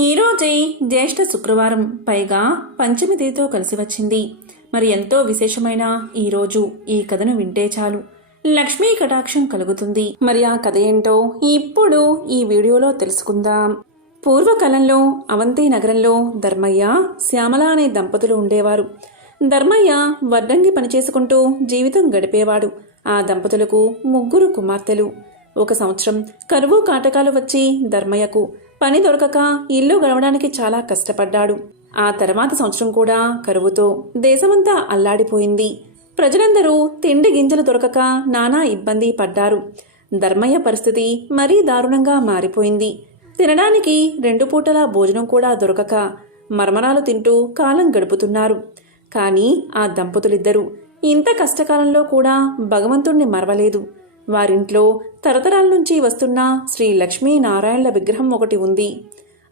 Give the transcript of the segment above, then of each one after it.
ఈరోజే జ్యేష్ఠ శుక్రవారం, పైగా పంచమి తిథితో కలిసి వచ్చింది. మరి ఎంతో విశేషమైన ఈరోజు ఈ కథను వింటే చాలు లక్ష్మీ కటాక్షం కలుగుతుంది. మరి ఆ కథ ఏంటో ఇప్పుడు ఈ వీడియోలో తెలుసుకుందాం. పూర్వకాలంలో అవంతి నగరంలో ధర్మయ్య, శ్యామల అనే దంపతులు ఉండేవారు. ధర్మయ్య వడ్రంగి పనిచేసుకుంటూ జీవితం గడిపేవాడు. ఆ దంపతులకు 3 కుమార్తెలు. ఒక సంవత్సరం కరువు కాటకాలు వచ్చి ధర్మయ్యకు పని దొరకక ఇల్లు గడవడానికి చాలా కష్టపడ్డాడు. ఆ తర్వాత సంవత్సరం కూడా కరువుతో దేశమంతా అల్లాడిపోయింది. ప్రజలందరూ తిండి గింజలు దొరకక నానా ఇబ్బంది పడ్డారు. ధర్మయ్య పరిస్థితి మరీ దారుణంగా మారిపోయింది. తినడానికి 2 పూటలా భోజనం కూడా దొరకక మరమరాలు తింటూ కాలం గడుపుతున్నారు. కానీ ఆ దంపతులిద్దరూ ఇంత కష్టకాలంలో కూడా భగవంతుణ్ణి మరవలేదు. వారింట్లో తరతరాల నుంచి వస్తున్న శ్రీ లక్ష్మీనారాయణల విగ్రహం ఒకటి ఉంది.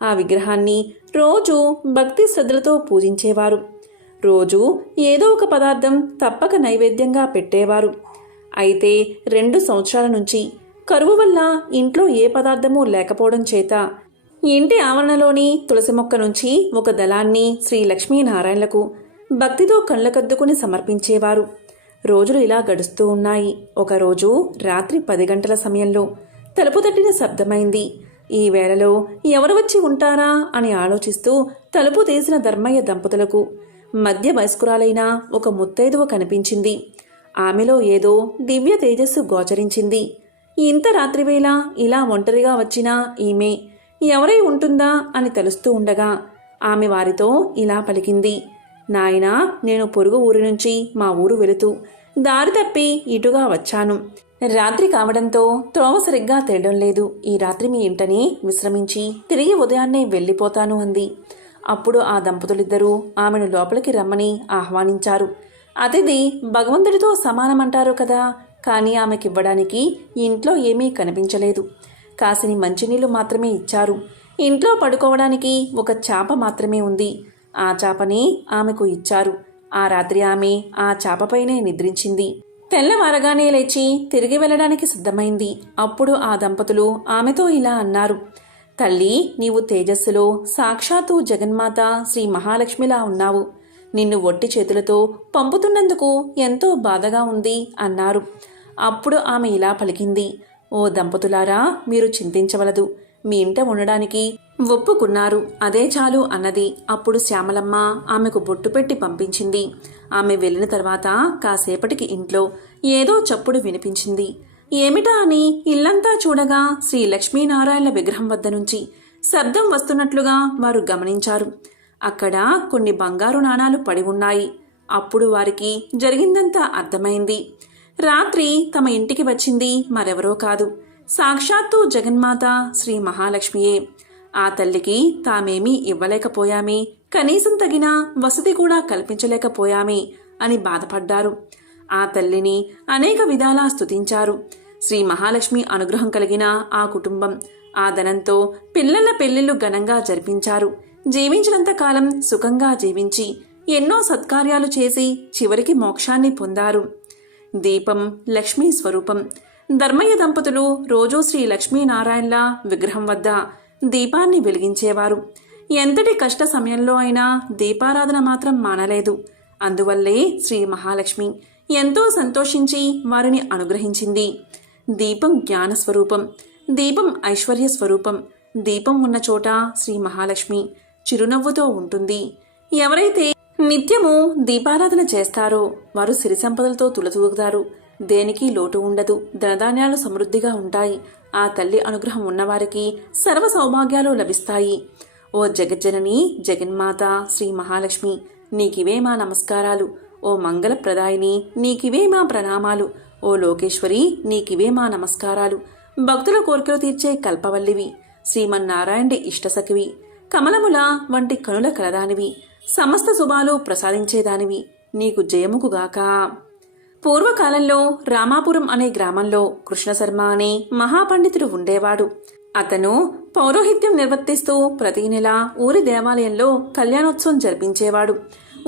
ఆ విగ్రహాన్ని రోజు భక్తి శ్రద్ధలతో పూజించేవారు. రోజు ఏదో ఒక పదార్థం తప్పక నైవేద్యంగా పెట్టేవారు. అయితే 2 సంవత్సరాల నుంచి కరువు వల్ల ఇంట్లో ఏ పదార్థమూ లేకపోవడం చేత ఇంటి ఆవరణలోని తులసి మొక్క నుంచి ఒక దళాన్ని శ్రీ లక్ష్మీనారాయణలకు భక్తితో కళ్ళకద్దుకుని సమర్పించేవారు. రోజులు ఇలా గడుస్తూ ఉన్నాయి. ఒకరోజు రాత్రి 10 గంటల సమయంలో తలుపు తట్టిన శబ్దమైంది. ఈ వేళలో ఎవరు వచ్చి ఉంటారా అని ఆలోచిస్తూ తలుపు తీసిన ధర్మయ్య దంపతులకు మధ్య వయస్కురాలైన ఒక ముత్తైదువ కనిపించింది. ఆమెలో ఏదో దివ్య తేజస్సు గోచరించింది. ఇంత రాత్రివేళ ఇలా ఒంటరిగా వచ్చిన ఈమె ఎవరై ఉంటుందా అని తెలుస్తూ ఉండగా ఆమె వారితో ఇలా పలికింది. నాయనా, నేను పొరుగు ఊరి నుంచి మా ఊరు వెళుతూ దారి తప్పి ఇటుగా వచ్చాను. రాత్రి కావడంతో త్రోవ సరిగ్గా తెలియడం లేదు. ఈ రాత్రి మీ ఇంటనే విశ్రమించి తిరిగి ఉదయాన్నే వెళ్ళిపోతాను అంది. అప్పుడు ఆ దంపతులిద్దరూ ఆమెను లోపలికి రమ్మని ఆహ్వానించారు. అతిథి భగవంతుడితో సమానమంటారు కదా. కానీ ఆమెకివ్వడానికి ఇంట్లో ఏమీ కనిపించలేదు. కాసిని మంచినీళ్లు మాత్రమే ఇచ్చారు. ఇంట్లో పడుకోవడానికి ఒక చాప మాత్రమే ఉంది. ఆ చాపని ఆమెకు ఇచ్చారు. ఆ రాత్రి ఆమె ఆ చాపపైనే నిద్రించింది. తెల్లవారగానే లేచి తిరిగి వెళ్ళడానికి సిద్ధమైంది. అప్పుడు ఆ దంపతులు ఆమెతో ఇలా అన్నారు. తల్లి, నీవు తేజస్సులో సాక్షాత్తు జగన్మాత శ్రీ మహాలక్ష్మిలా ఉన్నావు. నిన్ను ఒట్టి చేతులతో పంపుతున్నందుకు ఎంతో బాధగా ఉంది అన్నారు. అప్పుడు ఆమె ఇలా పలికింది. ఓ దంపతులారా, మీరు చింతించవలదు. మీ ఇంట ఉండడానికి ఒప్పుకున్నారు, అదే చాలు అన్నది. అప్పుడు శ్యామలమ్మ ఆమెకు బొట్టు పెట్టి పంపించింది. ఆమె వెళ్ళిన తర్వాత కాసేపటికి ఇంట్లో ఏదో చప్పుడు వినిపించింది. ఏమిటా అని ఇల్లంతా చూడగా శ్రీ లక్ష్మీనారాయణల విగ్రహం వద్ద నుంచి శబ్దం వస్తున్నట్లుగా వారు గమనించారు. అక్కడ కొన్ని బంగారు నాణాలు పడి ఉన్నాయి. అప్పుడు వారికి జరిగిందంతా అర్థమైంది. రాత్రి తమ ఇంటికి వచ్చింది మరెవరో కాదు, సాక్షాత్తు జగన్మాత శ్రీ మహాలక్ష్మియే. ఆ తల్లికి తామేమీ ఇవ్వలేకపోయామే, కనీసం తగిన వసతి కూడా కల్పించలేకపోయామే అని బాధపడ్డారు. ఆ తల్లిని అనేక విధాలా స్తుతించారు. శ్రీ మహాలక్ష్మి అనుగ్రహం కలిగిన ఆ కుటుంబం ఆ ధనంతో పిల్లల పెళ్లిళ్లు ఘనంగా జరిపించారు. జీవించినంత కాలం సుఖంగా జీవించి ఎన్నో సత్కార్యాలు చేసి చివరికి మోక్షాన్ని పొందారు. దీపం లక్ష్మీ స్వరూపం. ధర్మయ్య దంపతులు రోజూ శ్రీ లక్ష్మీనారాయణల విగ్రహం వద్ద దీపాన్ని వెలిగించేవారు. ఎంతటి కష్ట సమయంలో అయినా దీపారాధన మాత్రం మానలేదు. అందువల్లే శ్రీ మహాలక్ష్మి ఎంతో సంతోషించి వారిని అనుగ్రహించింది. దీపం జ్ఞాన స్వరూపం, దీపం ఐశ్వర్య స్వరూపం. దీపం ఉన్న చోట శ్రీ మహాలక్ష్మి చిరునవ్వుతో ఉంటుంది. ఎవరైతే నిత్యము దీపారాధన చేస్తారో వారు సిరి సంపదలతో తులతూగుతారు. దేనికి లోటు ఉండదు. ధనధాన్యాలు సమృద్ధిగా ఉంటాయి. ఆ తల్లి అనుగ్రహం ఉన్నవారికి సర్వ సౌభాగ్యాలు లభిస్తాయి. ఓ జగజ్జనని జగన్మాత శ్రీ మహాలక్ష్మి, నీకివే మా నమస్కారాలు. ఓ మంగళప్రదాయిని, నీకివే మా ప్రణామాలు. ఓ లోకేశ్వరి, నీకివే మా నమస్కారాలు. భక్తుల కోరికలు తీర్చే కల్పవల్లివి, శ్రీమన్నారాయణుడి ఇష్టసఖివి, కమలముల వంటి కనుల కలదానివి, సమస్త శుభాలు ప్రసాదించేదానివి, నీకు జయముకుగాక. పూర్వకాలంలో రామాపురం అనే గ్రామంలో కృష్ణశర్మ అనే మహాపండితుడు ఉండేవాడు. అతను పౌరోహిత్యం నిర్వర్తిస్తూ ప్రతి నెల ఊరి దేవాలయంలో కళ్యాణోత్సవం జరిపించేవాడు.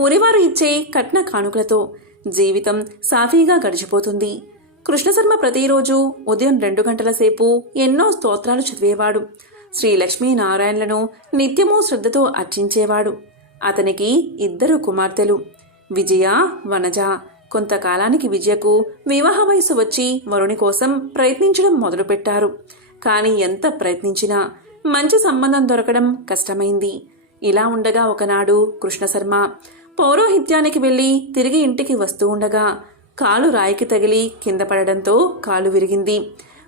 ఊరివారు ఇచ్చే కట్న కానుకలతో జీవితం సాఫీగా గడిచిపోతుంది. కృష్ణశర్మ ప్రతిరోజు ఉదయం 2 గంటల సేపు ఎన్నో స్తోత్రాలు చదివేవాడు. శ్రీ లక్ష్మీనారాయణలను నిత్యమూ శ్రద్ధతో అర్చించేవాడు. అతనికి 2 కుమార్తెలు, విజయ, వనజ. కొంతకాలానికి విజయకు వివాహ వయసు వచ్చి వరుని కోసం ప్రయత్నించడం మొదలుపెట్టారు. కానీ ఎంత ప్రయత్నించినా మంచి సంబంధం దొరకడం కష్టమైంది. ఇలా ఉండగా ఒకనాడు కృష్ణశర్మ పౌరోహిత్యానికి వెళ్లి తిరిగి ఇంటికి వస్తూ ఉండగా కాలు రాయికి తగిలి కింద పడడంతో కాలు విరిగింది.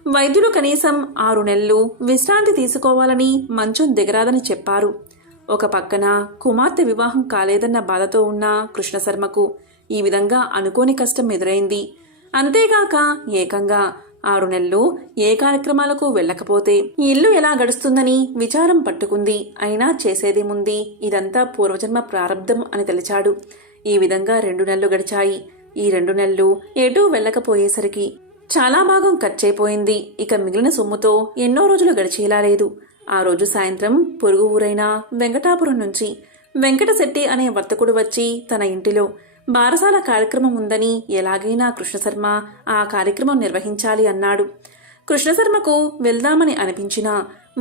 వైద్యులు కనీసం 6 నెలలు విశ్రాంతి తీసుకోవాలని మంచం దిగరాదని చెప్పారు. ఒక పక్కన కుమార్తె వివాహం కాలేదన్న బాధతో ఉన్న కృష్ణశర్మకు ఈ విధంగా అనుకోని కష్టం ఎదురైంది. అంతేగాక ఏకంగా 6 నెలలు ఏ కార్యక్రమాలకు వెళ్ళకపోతే ఇల్లు ఎలా గడుస్తుందని విచారం పట్టుకుంది. అయినా చేసేదేముంది, ఇదంతా పూర్వజన్మ ప్రారంధం అని తలిచాడు. ఈ విధంగా 2 నెలలు గడిచాయి. ఈ 2 నెలలు ఎటూ వెళ్ళకపోయేసరికి చాలా భాగం ఖర్చయిపోయింది. ఇక మిగిలిన సొమ్ముతో ఎన్నో రోజులు గడిచేలా లేదు. ఆ రోజు సాయంత్రం పొరుగు ఊరైన వెంకటాపురం నుంచి వెంకటశెట్టి అనే వర్తకుడు వచ్చి తన ఇంటిలో బారసాల కార్యక్రమం ఉందని ఎలాగైనా కృష్ణశర్మ ఆ కార్యక్రమం నిర్వహించాలి అన్నాడు. కృష్ణశర్మకు వెళ్దామని అనిపించినా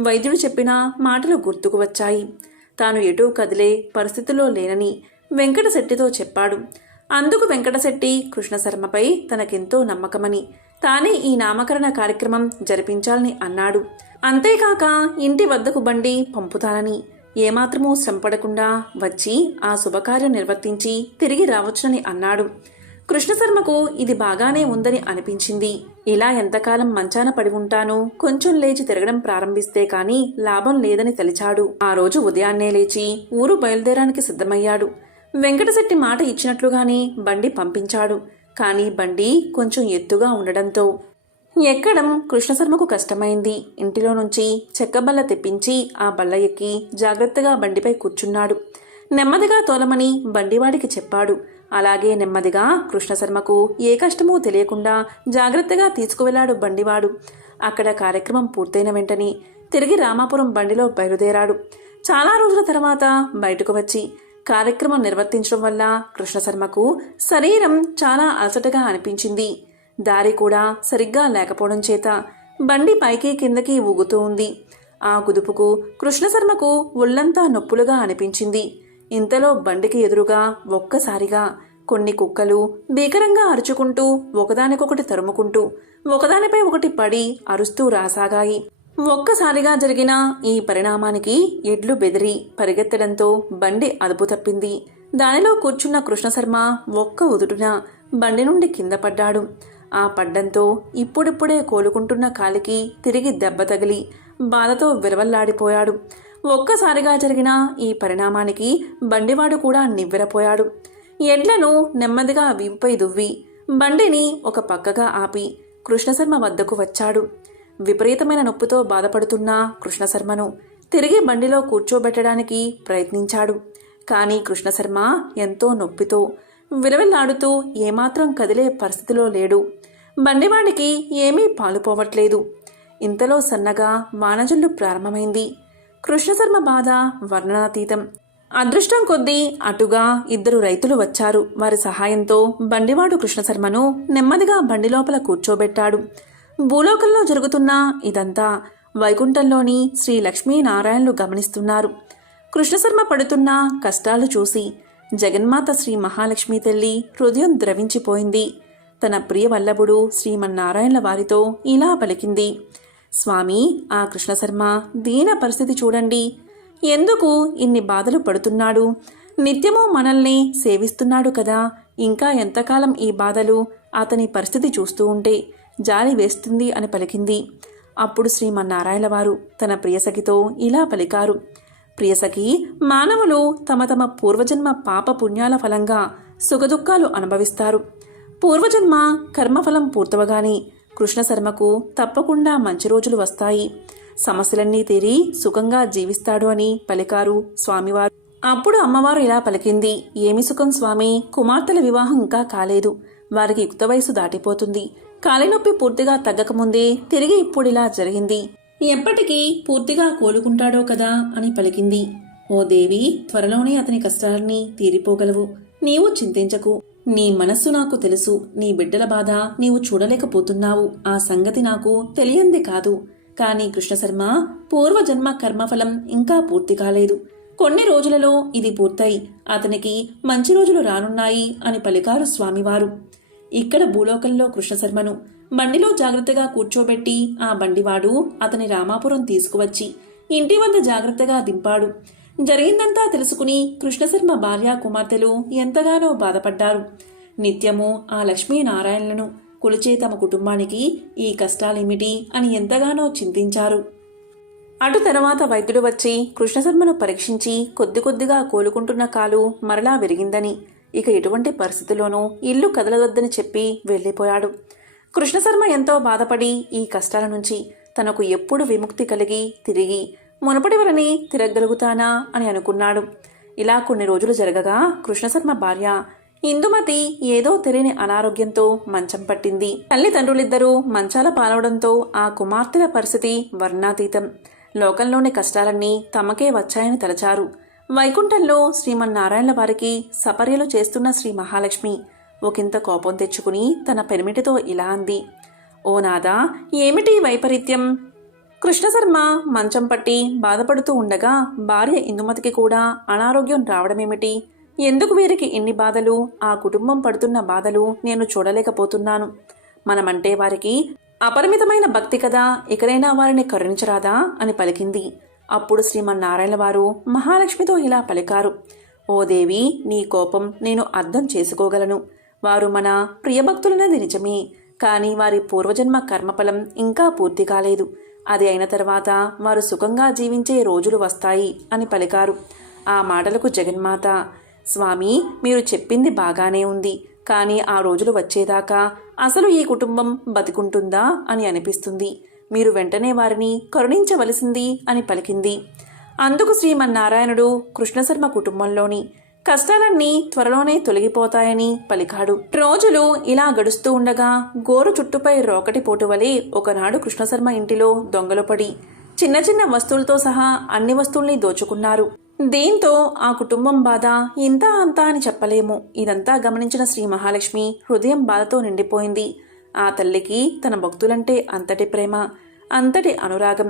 వైద్యుడు చెప్పిన మాటలు గుర్తుకు వచ్చాయి. తాను ఎటూ కదిలే పరిస్థితిలో లేనని వెంకటశెట్టితో చెప్పాడు. అందుకు వెంకటశెట్టి కృష్ణశర్మపై తనకెంతో నమ్మకమని తానే ఈ నామకరణ కార్యక్రమం జరిపించాలని అన్నాడు. అంతేకాక ఇంటి వద్దకు బండి పంపుతానని, ఏమాత్రమూ శ్రమపడకుండా వచ్చి ఆ శుభకార్యం నిర్వర్తించి తిరిగి రావచ్చునని అన్నాడు. కృష్ణశర్మకు ఇది బాగానే ఉందని అనిపించింది. ఇలా ఎంతకాలం మంచాన పడి ఉంటాను, కొంచెం లేచి తిరగడం ప్రారంభిస్తే కాని లాభం లేదని తలిచాడు. ఆ రోజు ఉదయాన్నే లేచి ఊరు బయలుదేరానికి సిద్ధమయ్యాడు. వెంకటశెట్టి మాట ఇచ్చినట్లుగానే బండి పంపించాడు. కానీ బండి కొంచెం ఎత్తుగా ఉండడంతో ఎక్కడం కృష్ణశర్మకు కష్టమైంది. ఇంటిలో నుంచి చెక్కబల్ల తెప్పించి ఆ బల్ల ఎక్కి జాగ్రత్తగా బండిపై కూర్చున్నాడు. నెమ్మదిగా తోలమని బండివాడికి చెప్పాడు. అలాగే నెమ్మదిగా కృష్ణశర్మకు ఏ కష్టమూ తెలియకుండా జాగ్రత్తగా తీసుకువెళ్లాడు బండివాడు. అక్కడ కార్యక్రమం పూర్తయిన వెంటనే తిరిగి రామాపురం బండిలో బయలుదేరాడు. చాలా రోజుల తర్వాత బయటకు వచ్చి కార్యక్రమం నిర్వర్తించడం వల్ల కృష్ణశర్మకు శరీరం చాలా అలసటగా అనిపించింది. దారి కూడా సరిగ్గా లేకపోవడం చేత బండి పైకి కిందకి ఊగుతూ ఉంది. ఆ కుదుపుకు కృష్ణశర్మకు ఒళ్లంతా నొప్పులుగా అనిపించింది. ఇంతలో బండికి ఎదురుగా ఒక్కసారిగా కొన్ని కుక్కలు భీకరంగా అరుచుకుంటూ ఒకదానికొకటి తరుముకుంటూ ఒకదానిపై ఒకటి పడి అరుస్తూ రాసాగాయి. ఒక్కసారిగా జరిగిన ఈ పరిణామానికి ఎడ్లు బెదిరి పరిగెత్తడంతో బండి అదుపు తప్పింది. దానిలో కూర్చున్న కృష్ణశర్మ ఒక్క ఉదుటున బండి నుండి కింద పడ్డాడు. ఆ పడ్డంతో ఇప్పుడిప్పుడే కోలుకుంటున్న కాలికి తిరిగి దెబ్బ తగిలి బాధతో విలవల్లాడిపోయాడు. ఒక్కసారిగా జరిగిన ఈ పరిణామానికి బండివాడు కూడా నివ్వెరపోయాడు. ఎడ్లను నెమ్మదిగా వీపుపై దువ్వి బండిని ఒక పక్కగా ఆపి కృష్ణశర్మ వద్దకు వచ్చాడు. విపరీతమైన నొప్పితో బాధపడుతున్న కృష్ణశర్మను తిరిగి బండిలో కూర్చోబెట్టడానికి ప్రయత్నించాడు. కానీ కృష్ణశర్మ ఎంతో నొప్పితో విలవిల్లాడుతూ ఏమాత్రం కదిలే పరిస్థితిలో లేడు. బండివాడికి ఏమీ పాలుపోవట్లేదు. ఇంతలో సన్నగా వానజల్లు ప్రారంభమైంది. కృష్ణశర్మ బాధ వర్ణనాతీతం. అదృష్టం కొద్దీ అటుగా 2 రైతులు వచ్చారు. వారి సహాయంతో బండివాడు కృష్ణశర్మను నెమ్మదిగా బండి లోపల కూర్చోబెట్టాడు. భూలోకంలో జరుగుతున్న ఇదంతా వైకుంఠంలోని శ్రీ లక్ష్మీనారాయణలు గమనిస్తున్నారు. కృష్ణశర్మ పడుతున్న కష్టాలు చూసి జగన్మాత శ్రీ మహాలక్ష్మీ తల్లి హృదయం ద్రవించిపోయింది. తన ప్రియ వల్లభుడు శ్రీమన్నారాయణల వారితో ఇలా పలికింది. స్వామి, ఆ కృష్ణశర్మ దీన పరిస్థితి చూడండి. ఎందుకు ఇన్ని బాధలు పడుతున్నాడు? నిత్యమూ మనల్ని సేవిస్తున్నాడు కదా. ఇంకా ఎంతకాలం ఈ బాధలు? అతని పరిస్థితి చూస్తూ ఉంటే జాలి వేస్తుంది అని పలికింది. అప్పుడు శ్రీమన్నారాయణ వారు తన ప్రియసఖితో ఇలా పలికారు. ప్రియసఖి, మానవులు తమ తమ పూర్వజన్మ పాప పుణ్యాల ఫలంగా సుఖదుఖాలు అనుభవిస్తారు. పూర్వజన్మ కర్మఫలం పూర్తవగానే కృష్ణశర్మకు తప్పకుండా మంచి రోజులు వస్తాయి. సమస్యలన్నీ తీరి సుఖంగా జీవిస్తాడు అని పలికారు స్వామివారు. అప్పుడు అమ్మవారు ఇలా పలికింది. ఏమి సుఖం స్వామి, కుమార్తెల వివాహం ఇంకా కాలేదు. వారికి యుక్త వయసు దాటిపోతుంది. కాలినొప్పి పూర్తిగా తగ్గకముందే తిరిగి ఇప్పుడిలా జరిగింది. ఎప్పటికీ పూర్తిగా కోలుకుంటాడో కదా అని పలికింది. ఓ దేవి, త్వరలోనే అతని కష్టాలన్నీ తీరిపోగలవు. నీవు చింతించకు. నీ మనస్సు నాకు తెలుసు. నీ బిడ్డల బాధ నీవు చూడలేకపోతున్నావు. ఆ సంగతి నాకు తెలియంది కాదు. కానీ కృష్ణశర్మ పూర్వజన్మ కర్మఫలం ఇంకా పూర్తి కాలేదు. కొన్ని రోజులలో ఇది పూర్తయి అతనికి మంచి రోజులు రానున్నాయి అని పలికారు స్వామివారు. ఇక్కడ భూలోకంలో కృష్ణశర్మను బండిలో జాగ్రత్తగా కూర్చోబెట్టి ఆ బండివాడు అతని రామాపురం తీసుకువచ్చి ఇంటి వద్ద జాగ్రత్తగా దింపాడు. జరిగిందంతా తెలుసుకుని కృష్ణశర్మ భార్యా కుమార్తెలు ఎంతగానో బాధపడ్డారు. నిత్యము ఆ లక్ష్మీనారాయణలను కొలిచే తమ కుటుంబానికి ఈ కష్టాలేమిటి అని ఎంతగానో చింతించారు. అటు తర్వాత వైద్యుడు వచ్చి కృష్ణశర్మను పరీక్షించి కొద్ది కొద్దిగా కోలుకుంటున్న కాలు మరలా విరిగిందని, ఇక ఎటువంటి పరిస్థితిలోనూ ఇల్లు కదలవద్దని చెప్పి వెళ్లిపోయాడు. కృష్ణశర్మ ఎంతో బాధపడి ఈ కష్టాల నుంచి తనకు ఎప్పుడు విముక్తి కలిగి తిరిగి మునపటి వలని తిరగలుగుతానా అని అనుకున్నాడు. ఇలా కొన్ని రోజులు జరగగా కృష్ణశర్మ భార్య ఇందుమతి ఏదో తెలియని అనారోగ్యంతో మంచం పట్టింది. తల్లిదండ్రులిద్దరూ మంచాల పాలవడంతో ఆ కుమార్తెల పరిస్థితి వర్ణాతీతం. లోకంలోని కష్టాలన్నీ తమకే వచ్చాయని తలచారు. వైకుంఠంలో శ్రీమన్నారాయణల వారికి సపర్యలు చేస్తున్న శ్రీ మహాలక్ష్మి ఒకంత కోపం తెచ్చుకుని తన పెనిమిటితో ఇలా అంది. ఓ నాదా, ఏమిటి వైపరీత్యం? కృష్ణశర్మ మంచం పట్టి బాధపడుతూ ఉండగా భార్య ఇందుమతికి కూడా అనారోగ్యం రావడమేమిటి? ఎందుకు వీరికి ఇన్ని బాధలు? ఆ కుటుంబం పడుతున్న బాధలు నేను చూడలేకపోతున్నాను. మనమంటే వారికి అపరిమితమైన భక్తి కదా, ఇకనైనా వారిని కరుణించరాదా అని పలికింది. అప్పుడు శ్రీమన్నారాయణ వారు మహాలక్ష్మితో ఇలా పలికారు. ఓ దేవి, నీ కోపం నేను అర్థం చేసుకోగలను. వారు మన ప్రియభక్తులన్నది నిజమే, కానీ వారి పూర్వజన్మ కర్మఫలం ఇంకా పూర్తి కాలేదు. అది అయిన తర్వాత వారు సుఖంగా జీవించే రోజులు వస్తాయి అని పలికారు. ఆ మాటలకు జగన్మాత, స్వామి, మీరు చెప్పింది బాగానే ఉంది, కానీ ఆ రోజులు వచ్చేదాకా అసలు ఈ కుటుంబం బతికుంటుందా అని అనిపిస్తుంది. మీరు వెంటనే వారిని కరుణించవలసింది అని పలికింది. అందుకు శ్రీమన్నారాయణుడు కృష్ణశర్మ కుటుంబంలోని కష్టాలన్నీ త్వరలోనే తొలగిపోతాయని పలికాడు. రోజులు ఇలా గడుస్తూ ఉండగా గోరు చుట్టుపై రోకటి పోటు వలె ఒకనాడు కృష్ణశర్మ ఇంటిలో దొంగలు పడి చిన్న చిన్న వస్తువులతో సహా అన్ని వస్తువుల్ని దోచుకున్నారు. దీంతో ఆ కుటుంబం బాధ ఇంత అంతా అని చెప్పలేము. ఇదంతా గమనించిన శ్రీ మహాలక్ష్మి హృదయం బాధతో నిండిపోయింది. ఆ తల్లికి తన భక్తులంటే అంతటి ప్రేమ, అంతటి అనురాగం.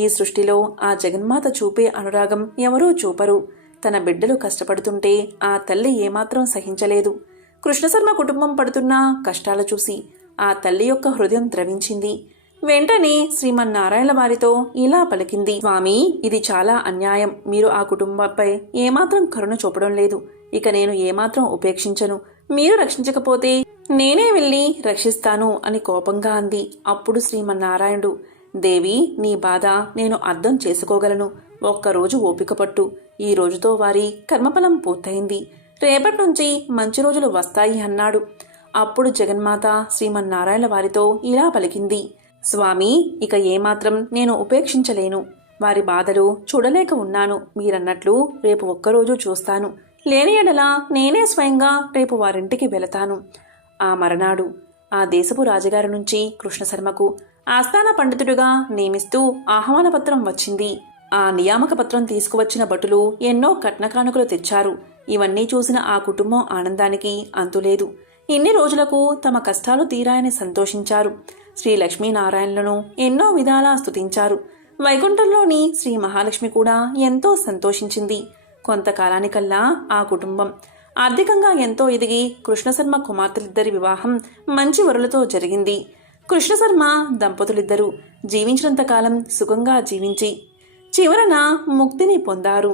ఈ సృష్టిలో ఆ జగన్మాత చూపే అనురాగం ఎవరూ చూపరు. తన బిడ్డలు కష్టపడుతుంటే ఆ తల్లి ఏమాత్రం సహించలేదు. కృష్ణశర్మ కుటుంబం పడుతున్న కష్టాలు చూసి ఆ తల్లి యొక్క హృదయం ద్రవించింది. వెంటనే శ్రీమన్నారాయణ వారితో ఇలా పలికింది. స్వామి, ఇది చాలా అన్యాయం. మీరు ఆ కుటుంబంపై ఏమాత్రం కరుణ చూపడం లేదు. ఇక నేను ఏమాత్రం ఉపేక్షించను. మీరు రక్షించకపోతే నేనే వెళ్ళి రక్షిస్తాను అని కోపంగా అంది. అప్పుడు శ్రీమన్నారాయణుడు, దేవి, నీ బాధ నేను అర్థం చేసుకోగలను. ఒక్కరోజు ఓపిక పట్టు. ఈ రోజుతో వారి కర్మఫలం పూర్తయింది. రేపటి నుంచి మంచి రోజులు వస్తాయి అన్నాడు. అప్పుడు జగన్మాత శ్రీమన్నారాయణ వారితో ఇలా పలికింది. స్వామి, ఇక ఏమాత్రం నేను ఉపేక్షించలేను. వారి బాధలు చూడలేక ఉన్నాను. మీరన్నట్లు రేపు ఒక్కరోజు చూస్తాను. లేని ఎడల నేనే స్వయంగా రేపు వారింటికి వెళతాను. ఆ మరనాడు ఆ దేశపు రాజుగారి నుంచి కృష్ణశర్మకు ఆస్థాన పండితుడిగా నియమిస్తూ ఆహ్వాన పత్రం వచ్చింది. ఆ నియామక పత్రం తీసుకువచ్చిన భటులు ఎన్నో కట్నకానుకలు తెచ్చారు. ఇవన్నీ చూసిన ఆ కుటుంబం ఆనందానికి అంతులేదు. ఇన్ని రోజులకు తమ కష్టాలు తీరాయని సంతోషించారు. శ్రీ లక్ష్మీనారాయణలను ఎన్నో విధాలా స్తుతించారు. వైకుంఠంలోని శ్రీ మహాలక్ష్మి కూడా ఎంతో సంతోషించింది. కొంతకాలానికల్లా ఆ కుటుంబం ఆర్థికంగా ఎంతో ఎదిగి కృష్ణశర్మ కుమార్తెలిద్దరి వివాహం మంచి వరులతో జరిగింది. కృష్ణశర్మ దంపతులిద్దరూ జీవించినంతకాలం సుఖంగా జీవించి చివరన ముక్తిని పొందారు.